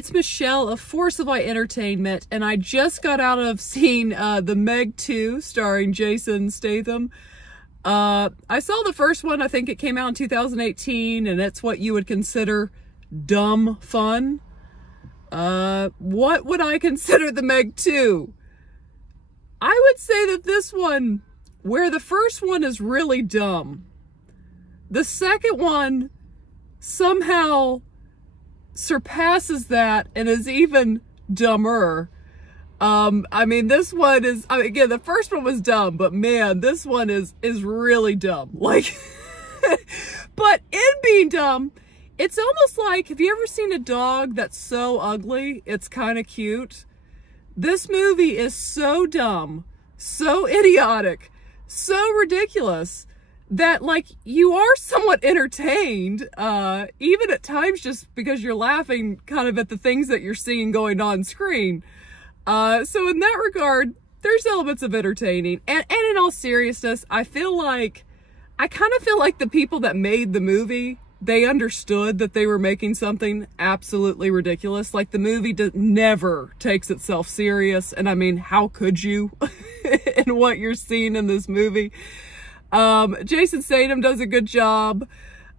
it's Michelle of Force of Light Entertainment, and I just got out of seeing the Meg 2 starring Jason Statham. I saw the first one, I think it came out in 2018, and it's what you would consider dumb fun. What would I consider the Meg 2? I would say that this one, where the first one is really dumb, the second one somehow surpasses that and is even dumber. I mean, this one is, again, the first one was dumb, but man, this one is really dumb. Like, but in being dumb, it's almost like, have you ever seen a dog that's so ugly, it's kind of cute? This movie is so dumb, so idiotic, so ridiculous, that like you are somewhat entertained, even at times, just because you're laughing kind of at the things that you're seeing going on screen. So in that regard, there's elements of entertaining. And in all seriousness, I kind of feel like the people that made the movie, they understood that they were making something absolutely ridiculous. Like, the movie never takes itself serious. And I mean, how could you in what you're seeing in this movie? Jason Statham does a good job.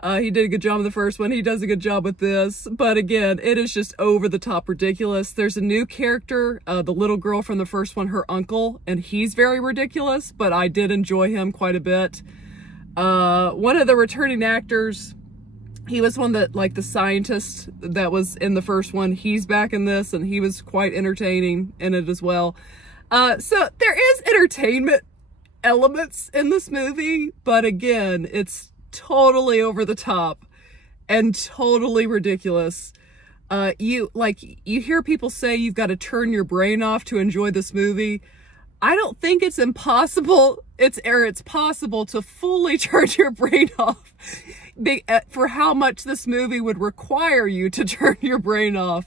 He did a good job in the first one. He does a good job with this. But again, it is just over the top ridiculous. There's a new character, the little girl from the first one, her uncle, and he's very ridiculous, but I did enjoy him quite a bit. One of the returning actors, he was one that, like, the scientist that was in the first one, he's back in this, and he was quite entertaining in it as well. So there is entertainment elements in this movie, but again, it's totally over the top and totally ridiculous. You hear people say you've got to turn your brain off to enjoy this movie. I don't think it's impossible. It's possible to fully turn your brain off for how much this movie would require you to turn your brain off.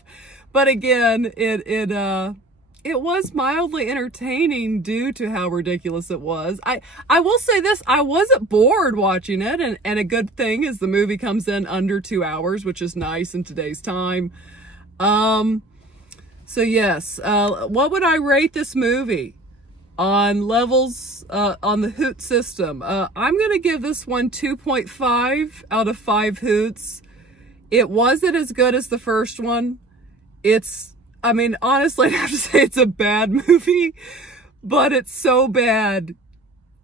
But again, it was mildly entertaining due to how ridiculous it was. I will say this, I wasn't bored watching it, and a good thing is the movie comes in under 2 hours, which is nice in today's time. So yes, what would I rate this movie on levels, on the hoot system? I'm gonna give this one 2.5 out of 5 hoots. It wasn't as good as the first one. I mean, honestly, I have to say it's a bad movie, but it's so bad,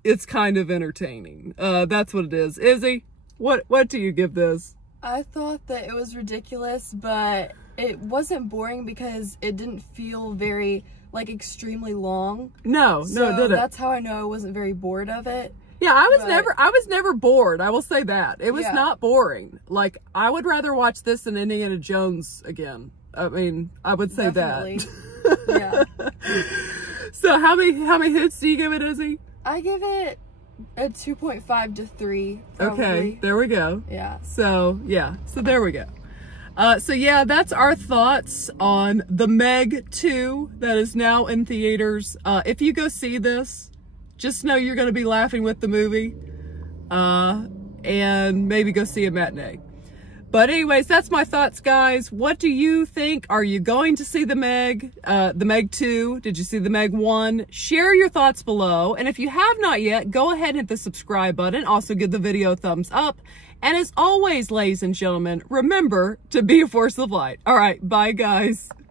it's kind of entertaining. That's what it is. Izzy, what do you give this? I thought that it was ridiculous, but it wasn't boring because it didn't feel very, like, extremely long. No, it didn't. That's how I know I wasn't very bored of it. Yeah, I was never bored. I will say that. It was not boring. Like, I would rather watch this than Indiana Jones again. I mean, I would say Definitely. that. Yeah. So how many hits do you give it, Izzy? I give it a 2.5 to 3. Probably. Okay, there we go. Yeah. So there we go. So yeah, that's our thoughts on the Meg 2 that is now in theaters. If you go see this, just know you're going to be laughing with the movie, and maybe go see a matinee. But anyways, that's my thoughts, guys. What do you think? Are you going to see the Meg 2? Did you see the Meg 1? Share your thoughts below. And if you have not yet, go ahead and hit the subscribe button. Also give the video a thumbs up. And as always, ladies and gentlemen, remember to be a force of light. All right, bye, guys.